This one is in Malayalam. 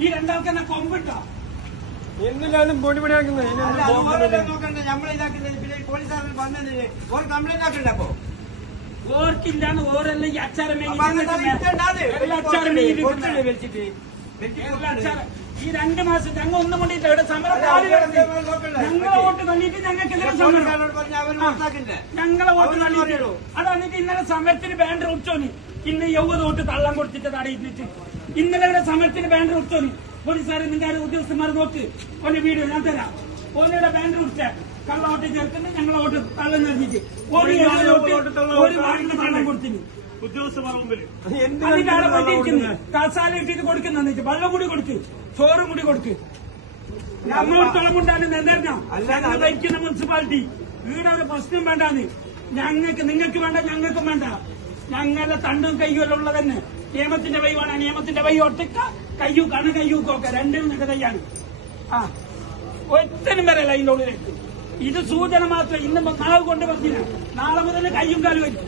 ഈ രണ്ടാൾക്കെന്നെ കൊമ്പിട്ടോ എന്തിനാലും പൊടിപൊടിയാക്കുന്നത് ഓർക്കില്ലാന്ന് ഓരെല്ലാം ഈ അച്ചാരം ഈ 2 മാസം ഞങ്ങൾ ഒന്നും കൊണ്ടിട്ട് ഇവിടെ സമരം ഞങ്ങളെ വോട്ട് തള്ളിയിട്ട് ഞങ്ങൾക്കെതിരെ സമരം ഞങ്ങളെ വോട്ട് തള്ളിയിട്ട് അതാന്നിട്ട് ഇന്നലെ സമരത്തിന് ബാൻഡർ ഉച്ചോനി ഇന്ന് 70 വോട്ട് തള്ളാൻ കൊടുത്തിട്ട് തടയിട്ടിട്ട് ഇന്നലെ ഇവിടെ സമരത്തിന് ബാൻഡർ ഉച്ചോനി പോലീസുകാരെ നിങ്ങളുടെ ഉദ്യോഗസ്ഥന്മാർ നോക്ക് ഓന്റെ വീഡിയോ ഞാൻ തരാം ഓനയുടെ ബാൻഡർ ഉച്ച കള്ള വോട്ട് ചേർക്കുന്നത് ഞങ്ങളെ വോട്ട് തള്ളം നിർമ്മിച്ച് ഒരു വാർഡിന് തള്ളം കൊടുത്തിന് ഉദ്യോഗസ്ഥന്മാർ മുമ്പിൽ അതിന്റെ ആളെ പറ്റിയിരിക്കുന്നത് കസാല ഇട്ടിട്ട് കൊടുക്കുന്ന വെള്ളം കൂടി കൊടുക്ക് ചോറും കൂടി കൊടുക്ക് നമ്മളോടത്തോളം കൊണ്ടാണ് നിന്നറിഞ്ഞ ഞങ്ങൾ ഭരിക്കുന്ന മുനിസിപ്പാലിറ്റി വീടൊരു പ്രശ്നം വേണ്ടാന്ന് ഞങ്ങൾക്ക് നിങ്ങൾക്ക് വേണ്ട ഞങ്ങൾക്കും വേണ്ട ഞങ്ങളുടെ തണ്ടും കയ്യും ഉള്ളത് തന്നെ നിയമത്തിന്റെ വൈ വേണം നിയമത്തിന്റെ വൈ ഒട്ടക്ക കയ്യൂ കണ്ണു കയ്യൂക്കൊക്കെ രണ്ടും നിന്റെ കയ്യാണ് ആ ഒറ്റനും വരല്ല അതിന്റെ ഉള്ളിലേക്ക് ഇത് സൂചന മാത്രം ഇന്ന് നാളെ കൊണ്ട് പറഞ്ഞില്ല നാളെ മുതൽ കയ്യും കാലും വരും